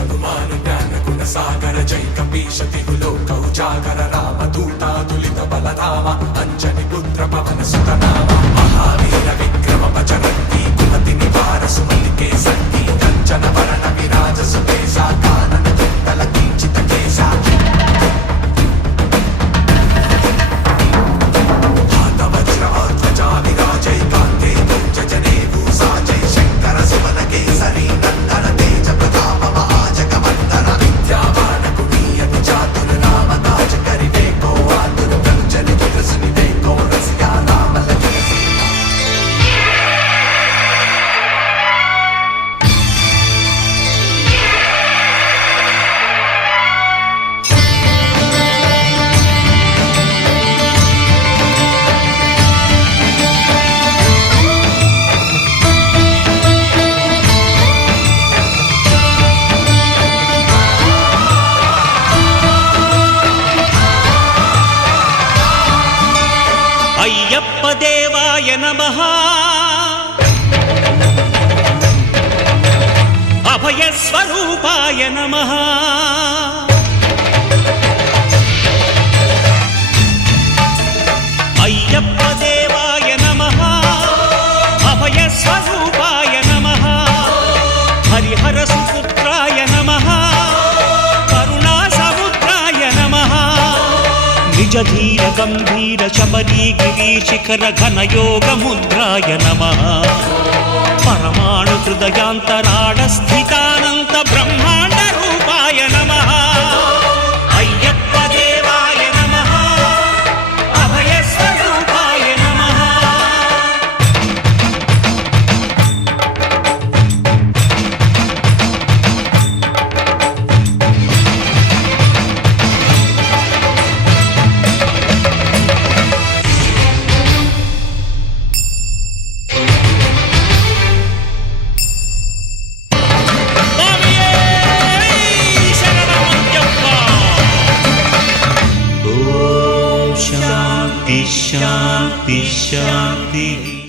हनुमान ज्ञान गुण सागर जय कपीश तिहु लोक उजागर रामदूतातुलित बलधाम अंजनी पुत्र पवन सुत नाम महावीर विक्रम बजरंगी कुमति निवार सुमति के संगी कंचन वरण विराज सुबेसा कानन कुंडल किंचित केसा हाथ वज्र ध्वजा विराजै कांधे मूंज जनेऊ साजै शंकर सुमन केसरी नंदन तेज प्रताप महाजगवंदन विद्यावान गुणीयति चातुर नाम ताज करिवे को आतुर कंचन तुलसी को रसिया नाम लखन అయ్యప్ప దేవాయ నమః అభయ స్వరూపాయ నమః అయ్యప్ప దేవాయ నమః అభయ స్వరూపాయ నమః హరిహర సుపుత్రాయ నమః కరుణా సముద్రాయ నమః నిజ ధీర గంభీర శబరీ గిరి శిఖర ఘన యోగ ముద్రాయ నమః పరమాణు హృదయాంతరాళ స్థితానంత బ్రహ్మాండ రూపాయ నమః అయ్యప్ప దేవాయ నమః అభయ స్వరూపాయ నమః शांति शांति शांति।